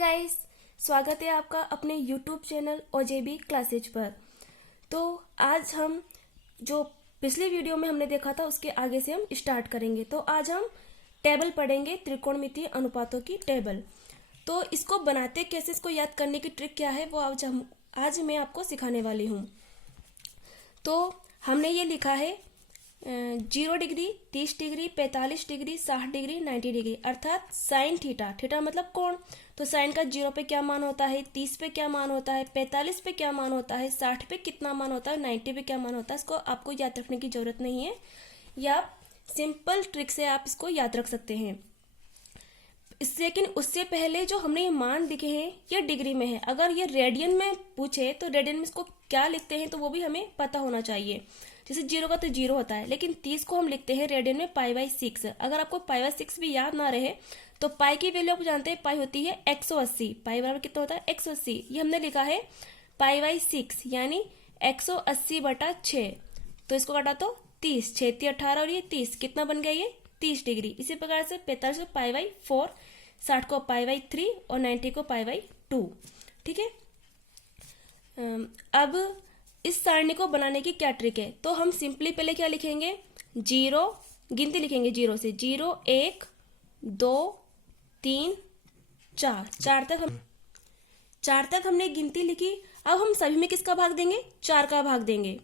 Guys, स्वागत है आपका अपने YouTube चैनल OJB क्लासेज पर। तो आज हम जो पिछली वीडियो में हमने देखा था उसके आगे से हम स्टार्ट करेंगे। तो आज हम टेबल पढ़ेंगे, त्रिकोणमितीय अनुपातों की टेबल। तो इसको बनाते कैसे, इसको याद करने की ट्रिक क्या है वो आज मैं आपको सिखाने वाली हूँ। तो हमने ये लिखा है 0 degree, 30 degree, 45 degree, 60 degree, 90 degree, अर्थात साइन थीटा। थीटा मतलब कोण। तो साइन का 0 पे क्या मान होता है, 30 पे क्या मान होता है, 45 पे क्या मान होता है, 60 पे कितना मान होता है, 90 पे क्या मान होता है। इसको आपको याद रखने की जरूरत नहीं है, या सिंपल ट्रिक से आप इसको याद रख सकते हैं। लेकिन उससे पहले जो हमने ये मान लिखे हैं ये डिग्री में है। अगर ये रेडियन में पूछे तो रेडियन में इसको क्या लिखते हैं तो वो भी हमें पता होना चाहिए। जैसे 0 का तो 0 होता है, लेकिन 30 को हम लिखते हैं रेडियन में π/6। अगर आपको π/6 भी याद ना रहे तो पाई की वैल्यू आप जानते हैं, पाई होती है 180। पाई बराबर कितना होता है 180। ये हमने लिखा है π/6 यानी 180/6। तो इसको काटा तो 30, 6 × 18 और ये 30, कितना बन गया ये 30 डिग्री। इसी प्रकार से 45 को π/4, 60 को π/3 और 90 को π/2। ठीक है। अब इस सारणी को बनाने की क्या ट्रिक है, तो हम सिंपली पहले क्या लिखेंगे, 0 गिनती लिखेंगे 0 से। 0 1 2 3 4 4 तक हमने गिनती लिखी। अब हम सभी में किसका भाग देंगे, 4 का भाग देंगे।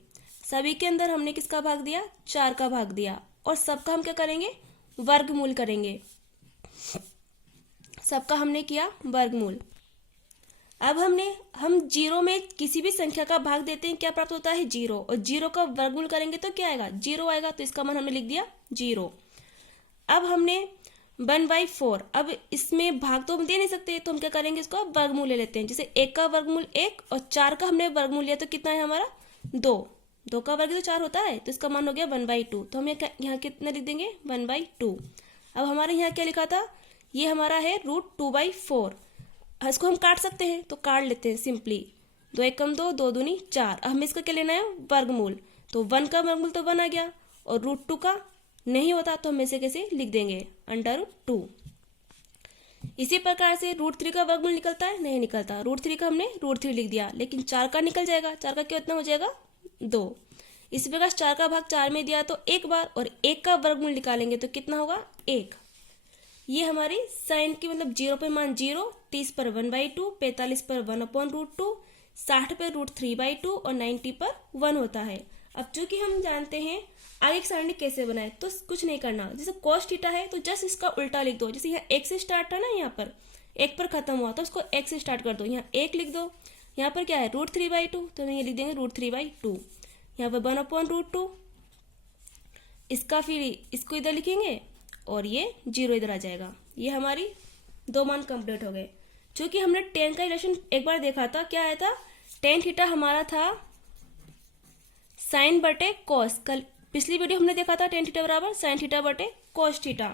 सभी के अंदर हमने किसका भाग दिया, 4 का भाग दिया। और सबका हम क्या करेंगे, वर्गमूल करेंगे। सबका हमने किया वर्गमूल। अब हम 0 में किसी भी संख्या का भाग देते हैं, क्या प्राप्त होता है 0, और 0 का वर्गमूल करेंगे तो क्या आएगा 0 आएगा। तो इसका मान हमने लिख दिया 0। अब हमने 1/4, अब इसमें भाग तो हम दे नहीं सकते, तो हम क्या करेंगे, इसका वर्गमूल ले लेते हैं। जैसे 1 का वर्गमूल 1 और 4 का हमने वर्गमूल लिया तो कितना है हमारा 2 का वर्ग तो 4 होता है, तो इसका मान हो गया 1/2। तो हम यहाँ कितना लिख देंगे 1/2। अब हमारे यहाँ क्या लिखा था, ये हमारा है √2/4। इसको हम काट सकते हैं तो काट लेते हैं सिंपली। 2 1 2, 2 दूनी 4। अब हमें इसका क्या लेना है वर्गमूल। तो 1 का वर्गमूल तो 1 आ गया, और √2 का नहीं होता तो हम इसे कैसे लिख देंगे √2। इसी प्रकार से √3 का वर्गमूल निकलता है, नहीं निकलता। √3 का हमने √3 लिख दिया, लेकिन 4 का निकल जाएगा। 4 का कितना हो जाएगा 2। इसी प्रकार 4 का भाग 4 में दिया तो एक बार, और 1 का वर्गमूल निकालेंगे तो कितना होगा 1। ये हमारी साइन की मतलब 0 पे मान 0, 30 पर 1/2, 45 पर 1/√2, 60 पर √3/2 और 90 पर 1 होता है। अब चूंकि हम जानते हैं आगे की सारणी कैसे बनाए, तो कुछ नहीं करना। जैसे cos थीटा है तो जस्ट इसका उल्टा लिख दो। जैसे यहाँ 1 से स्टार्ट था ना, यहाँ पर 1 पर खत्म हुआ तो उसको 1 से स्टार्ट कर दो। यहाँ 1 लिख दो। यहाँ पर क्या है √3/2, तो हम ये लिख देंगे √3/2। यहाँ पर 1/√2, इसका फिर इसको इधर लिखेंगे और ये 0 इधर आ जाएगा। ये हमारी 2 मान कंप्लीट हो गए। क्योंकि हमने tan का रिलेशन एक बार देखा था, क्या आया था, tan थीटा हमारा था साइन बटे कॉस। कल पिछली वीडियो हमने देखा था tan थीटा बराबर साइन थीटा बटे कॉस थीटा।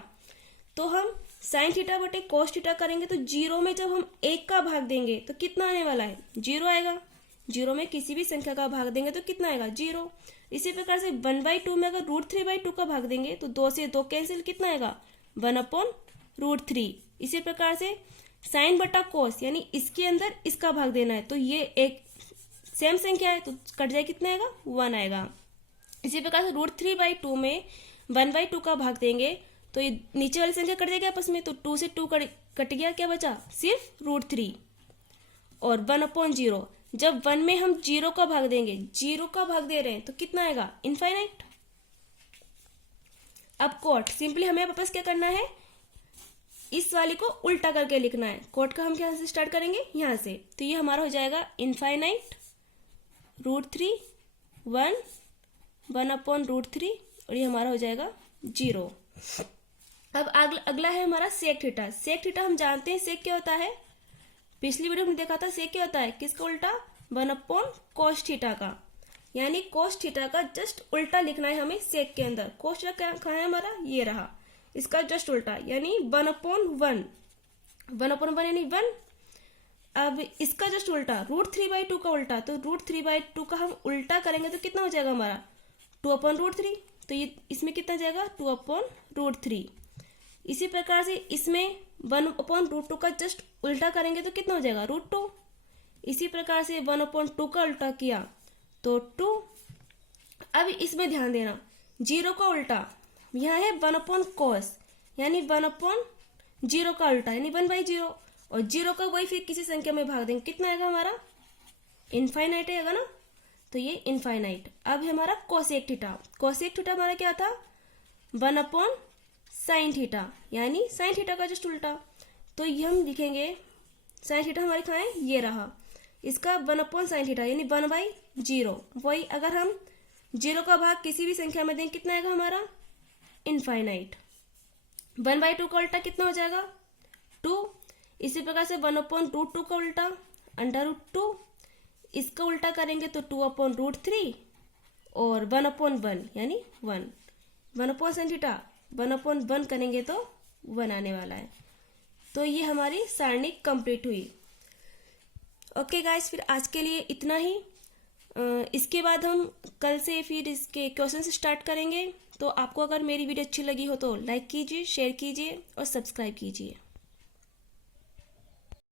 तो हम साइन थीटा बटे कॉस थीटा करेंगे तो 0 में जब हम 1 का भाग देंगे तो कितना आने वाला है 0 आएगा। 0 में किसी भी संख्या का भाग देंगे तो कितना आएगा 0। इसी प्रकार से 1/2 में अगर √3/2 का भाग देंगे तो 2 से 2 कैंसिल, कितना आएगा 1/√3। इसी प्रकार से साइन बटा कोस, यानी इसके अंदर इसका भाग देना है, तो ये एक सेम संख्या है तो कट जाए, कितना आएगा 1 आएगा। इसी प्रकार से √3/2 में 1/2 का भाग देंगे तो ये नीचे वाली संख्या कट जाएगी आपस में, तो 2 से 2 कट गया, क्या बचा सिर्फ √3 और 1/0। जब 1 में हम 0 का भाग देंगे, 0 का भाग दे रहे हैं तो कितना आएगा इनफाइनाइट। अब कोट सिंपली हमें वापस क्या करना है, इस वाली को उल्टा करके लिखना है। कोट का हम क्या से स्टार्ट करेंगे, यहाँ से। तो ये हमारा हो जाएगा इनफाइनाइट √3 1 1/√3 और ये हमारा हो जाएगा 0। अब अगला है हमारा सेक थीटा। सेक थीटा हम जानते हैं सेक क्या होता है, पिछली वीडियो में देखा था। सेक क्या होता है, किसका उल्टा 1/cos थीटा का, यानी cos थीटा का जस्ट उल्टा लिखना है हमें सेक के अंदर। cos थीटा कहाँ है हमारा, ये रहा, इसका जस्ट उल्टा यानी 1/1 यानी 1। अब इसका जस्ट उल्टा √3/2 का उल्टा, तो √3/2 का हम उल्टा करेंगे तो कितना हो जाएगा हमारा 2/√3। तो ये इसमें कितना जाएगा 2/√3। इसी प्रकार से इसमें 1/√2 का जस्ट उल्टा करेंगे तो कितना हो जाएगा, √2। इसी प्रकार से 1/2 का उल्टा किया तो 2। अब इसमें ध्यान देना, 0 का उल्टा यह है 1/cos, यानी 1/0 का उल्टा यानी 1/0, और 0 का वही फिर किसी संख्या में भाग देंगे, कितना आएगा हमारा, इनफाइनाइट आएगा ना, तो ये इनफाइनाइट। अब है हमारा कोसेक थीटा। कोसेक थीटा हमारा क्या था, 1/sin थीटा, यानी साइन थीटा का जस्ट उल्टा। तो ये हम लिखेंगे, साइन थीटा हमारे कहाँ है, ये रहा, इसका 1/sin थीटा यानी 1/0। वही अगर हम 0 का भाग किसी भी संख्या में दें कितना आएगा हमारा, इनफाइनाइट। 1/2 का उल्टा कितना हो जाएगा, 2। इसी प्रकार से 1/√2 का उल्टा √2, इसका उल्टा करेंगे तो 2/√3, और 1/1 यानी 1। 1/sin थीटा 1/1 करेंगे तो 1 आने वाला है। तो ये हमारी सारणी कंप्लीट हुई। ओके गाइस, फिर आज के लिए इतना ही। इसके बाद हम कल से फिर इसके क्वेश्चन स्टार्ट करेंगे। तो आपको अगर मेरी वीडियो अच्छी लगी हो तो लाइक कीजिए, शेयर कीजिए और सब्सक्राइब कीजिए।